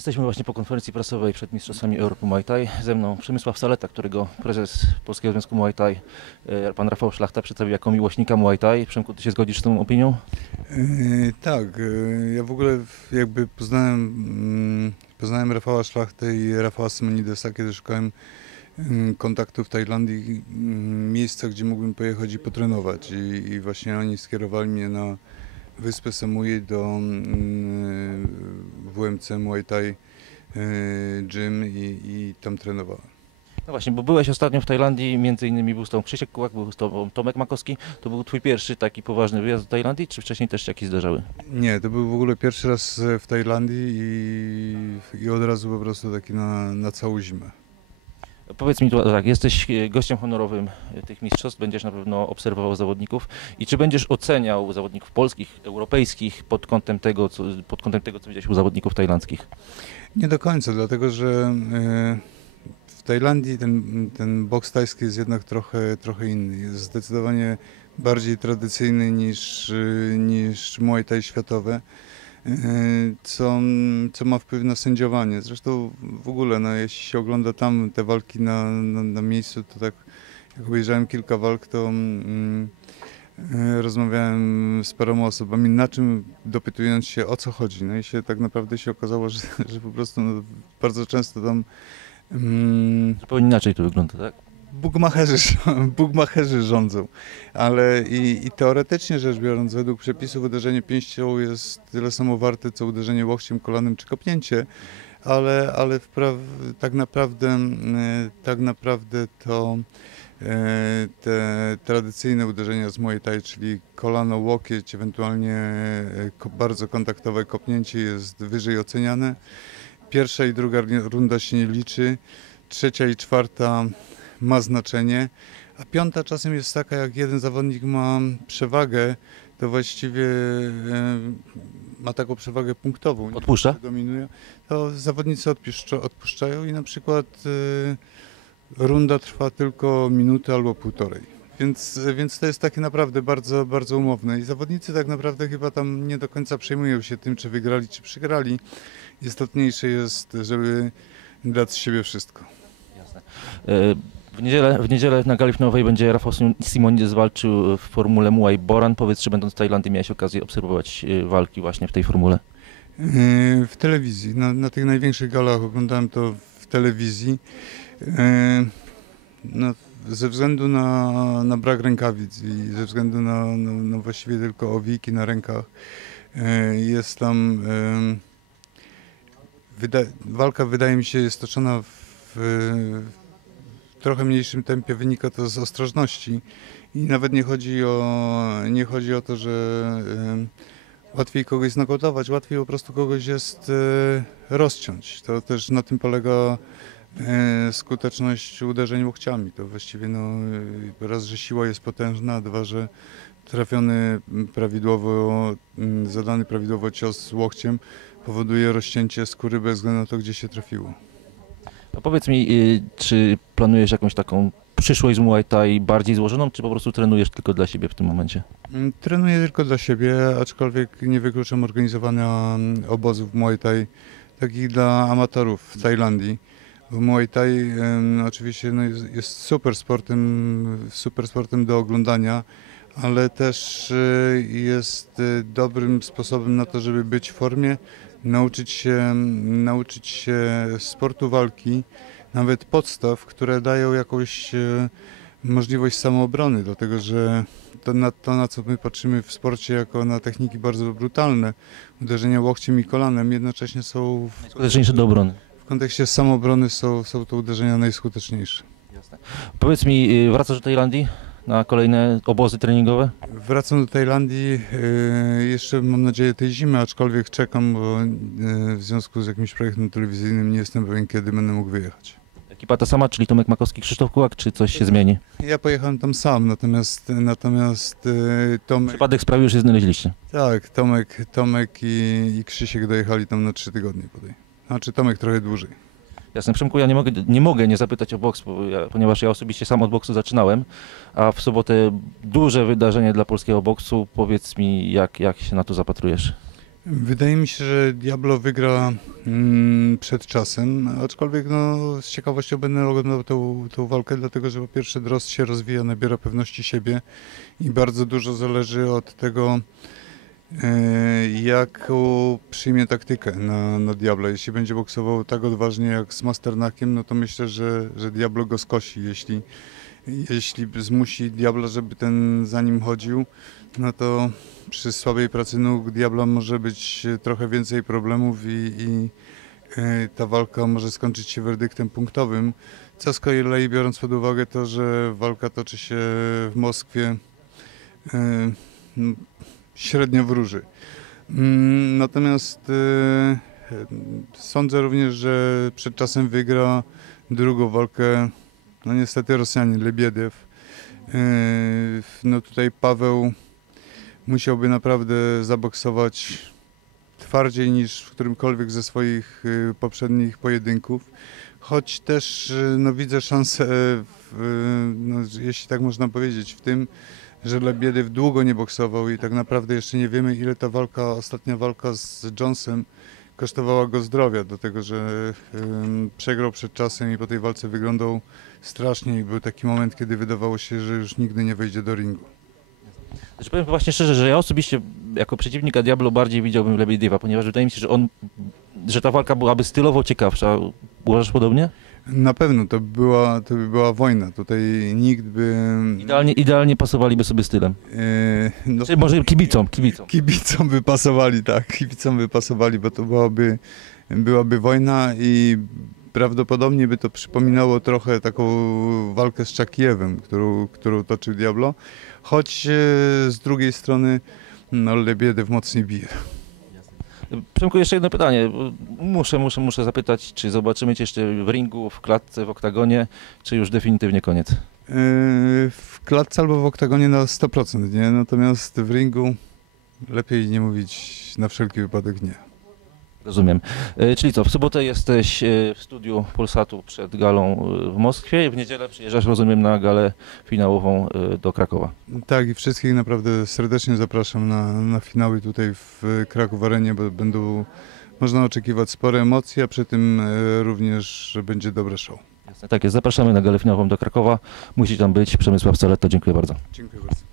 Jesteśmy właśnie po konferencji prasowej przed Mistrzostwami Europy Muay Thai. Ze mną Przemysław Saleta, którego prezes Polskiego Związku Muay Thai, e, pan Rafał Szlachta przedstawił jako miłośnika Muay Thai. Przemku, ty się zgodzisz z tą opinią? Yy, tak, yy, ja w ogóle jakby poznałem, mm, poznałem Rafała Szlachtę i Rafała Symonidesa, kiedy szukałem mm, kontaktu w Tajlandii, mm, miejsca, gdzie mógłbym pojechać i potrenować. I, i właśnie oni skierowali mnie na wyspę Samui do mm, WMC Muay Thai yy, Gym i, i tam trenowałem. No właśnie, bo byłeś ostatnio w Tajlandii, między innymi był z tobą Krzysiek Kułak, był z tobą Tomek Makowski. To był twój pierwszy taki poważny wyjazd do Tajlandii, czy wcześniej też się jakieś zdarzały? Nie, to był w ogóle pierwszy raz e, w Tajlandii i, i od razu po prostu taki na, na całą zimę. Powiedz mi tu tak, jesteś e, gościem honorowym e, tych mistrzostw, będziesz na pewno obserwował zawodników i czy będziesz oceniał zawodników polskich, europejskich pod kątem tego, co, pod kątem tego, co widziałeś u zawodników tajlandzkich? Nie do końca, dlatego że e, w Tajlandii ten, ten boks tajski jest jednak trochę, trochę inny. Jest zdecydowanie bardziej tradycyjny niż, niż Muay Thai światowe, co, co ma wpływ na sędziowanie. Zresztą w ogóle, no, jeśli się ogląda tam te walki na, na, na miejscu, to tak jak obejrzałem kilka walk, to mm, e, rozmawiałem z paroma osobami, na czym dopytując się o co chodzi. No i się tak naprawdę się okazało, że, że po prostu no, bardzo często tam mm, Zupełnie inaczej to wygląda, tak? Bugmacherzy, bugmacherzy rządzą. Ale i, i teoretycznie rzecz biorąc, według przepisów uderzenie pięścią jest tyle samo warte, co uderzenie łokciem, kolanem czy kopnięcie, ale, ale tak, naprawdę, mm, tak naprawdę to e, te tradycyjne uderzenia z Muay Thai, czyli kolano, łokieć, ewentualnie e, bardzo kontaktowe kopnięcie jest wyżej oceniane. Pierwsza i druga runda się nie liczy, trzecia i czwarta ma znaczenie, a piąta czasem jest taka, jak jeden zawodnik ma przewagę, to właściwie e, ma taką przewagę punktową. Odpuszcza? Dominuje, to zawodnicy odpuszcza, odpuszczają i na przykład e, runda trwa tylko minutę albo półtorej. Więc, więc to jest takie naprawdę bardzo, bardzo umowne. I zawodnicy tak naprawdę chyba tam nie do końca przejmują się tym, czy wygrali, czy przegrali. Istotniejsze jest, żeby dać z siebie wszystko. Jasne. E, W niedzielę, w niedzielę na gali będzie Rafał Sim- Simonides walczył w formule Muay Boran. Powiedz, czy będąc w Tajlandii miałeś okazję obserwować e, walki właśnie w tej formule? Yy, W telewizji, na, na tych największych galach oglądałem to w telewizji. No, ze względu na, na brak rękawic i ze względu na, właściwie tylko owiki na rękach jest tam. walka wydaje mi się jest toczona w, w trochę mniejszym tempie. Wynika to z ostrożności i nawet nie chodzi o, nie chodzi o to, że łatwiej kogoś znokautować, łatwiej po prostu kogoś jest e, rozciąć. To też na tym polega e, skuteczność uderzeń łokciami. To właściwie no, e, raz, że siła jest potężna, dwa, że trafiony prawidłowo, zadany prawidłowo cios łokciem powoduje rozcięcie skóry bez względu na to, gdzie się trafiło. Powiedz mi, e, czy planujesz jakąś taką przyszłość z Muay Thai bardziej złożoną, czy po prostu trenujesz tylko dla siebie w tym momencie? Mm, Trenuję tylko dla siebie, aczkolwiek nie wykluczam organizowania mm, obozów Muay Thai, takich dla amatorów w Tajlandii. Muay Thai em, oczywiście no, jest, jest super sportem, super sportem do oglądania, ale też e, jest e, dobrym sposobem na to, żeby być w formie, nauczyć się, nauczyć się sportu walki, nawet podstaw, które dają jakąś e, możliwość samoobrony, dlatego że to na, to, na co my patrzymy w sporcie jako na techniki bardzo brutalne, uderzenia łokciem i kolanem, jednocześnie są w, Skuteczniejsze do obrony. w kontekście samoobrony są, są to uderzenia najskuteczniejsze. Powiedz mi, e, wracasz do Tajlandii na kolejne obozy treningowe? Wracam do Tajlandii e, jeszcze mam nadzieję tej zimy, aczkolwiek czekam, bo e, w związku z jakimś projektem telewizyjnym nie jestem pewien kiedy będę mógł wyjechać. Ekipa ta sama, czyli Tomek Makowski, Krzysztof Kułak, czy coś się zmieni? Ja pojechałem tam sam, natomiast, natomiast e, Tomek, Przypadek sprawił, że się znaleźliście. tak, Tomek, Tomek i, i Krzysiek dojechali tam na trzy tygodnie podaj. Znaczy Tomek trochę dłużej. Jasne, Przemku, ja nie mogę, nie mogę nie zapytać o boks, bo ja, ponieważ ja osobiście sam od boksu zaczynałem, a w sobotę duże wydarzenie dla polskiego boksu. Powiedz mi, jak, jak się na to zapatrujesz? Wydaje mi się, że Diablo wygra mm, przed czasem, aczkolwiek no, z ciekawością będę oglądał tą, tą walkę, dlatego że po pierwsze Drost się rozwija, nabiera pewności siebie i bardzo dużo zależy od tego, jaką przyjmie taktykę na, na Diablo. Jeśli będzie boksował tak odważnie jak z Masternakiem, no to myślę, że, że Diablo go skosi. Jeśli, jeśli zmusi Diablo, żeby ten za nim chodził, no to przy słabej pracy nóg Diabla może być e, trochę więcej problemów i, i e, ta walka może skończyć się werdyktem punktowym. Co z kolei biorąc pod uwagę to, że walka toczy się w Moskwie e, m, średnio wróży. Mm, Natomiast e, sądzę również, że przed czasem wygra drugą walkę, no niestety Rosjanin, Lebiedew. E, No tutaj Paweł musiałby naprawdę zaboksować twardziej niż w którymkolwiek ze swoich y, poprzednich pojedynków. Choć też y, no, widzę szansę, w, y, no, jeśli tak można powiedzieć, w tym, że Lebiedyw długo nie boksował i tak naprawdę jeszcze nie wiemy, ile ta walka, ostatnia walka z Jonesem kosztowała go zdrowia, dlatego że przegrał przed czasem i po tej walce wyglądał strasznie i był taki moment, kiedy wydawało się, że już nigdy nie wejdzie do ringu. Znaczy powiem właśnie szczerze, że ja osobiście jako przeciwnika Diablo bardziej widziałbym Lebediewa, ponieważ wydaje mi się, że on, że ta walka byłaby stylowo ciekawsza. Uważasz podobnie? Na pewno to by była, to by była wojna. Tutaj nikt by. Idealnie, idealnie pasowaliby sobie stylem. E, no, może kibicom, kibicom. kibicom by pasowali, tak. Kibicom by pasowali, bo to byłaby, byłaby wojna i prawdopodobnie by to przypominało trochę taką walkę z Czakijewem, którą, którą toczył Diablo. Choć e, z drugiej strony no, Lebiedew mocniej bije. Przemku, jeszcze jedno pytanie. Muszę, muszę, muszę zapytać, czy zobaczymy cię jeszcze w ringu, w klatce, w oktagonie, czy już definitywnie koniec? E, W klatce albo w oktagonie na 100%, nie? Natomiast w ringu lepiej nie mówić na wszelki wypadek nie. Rozumiem. E, Czyli co, w sobotę jesteś e, w studiu Polsatu przed galą e, w Moskwie, w niedzielę przyjeżdżasz, rozumiem, na galę finałową do Krakowa. Tak i wszystkich naprawdę serdecznie zapraszam na, na finały tutaj w Kraków Arenie, bo będą, można oczekiwać spore emocje, a przy tym również, będzie dobre show. Jasne, tak jest, zapraszamy na galę finałową do Krakowa. Musi tam być Przemysław Caleta, dziękuję bardzo. Dziękuję bardzo.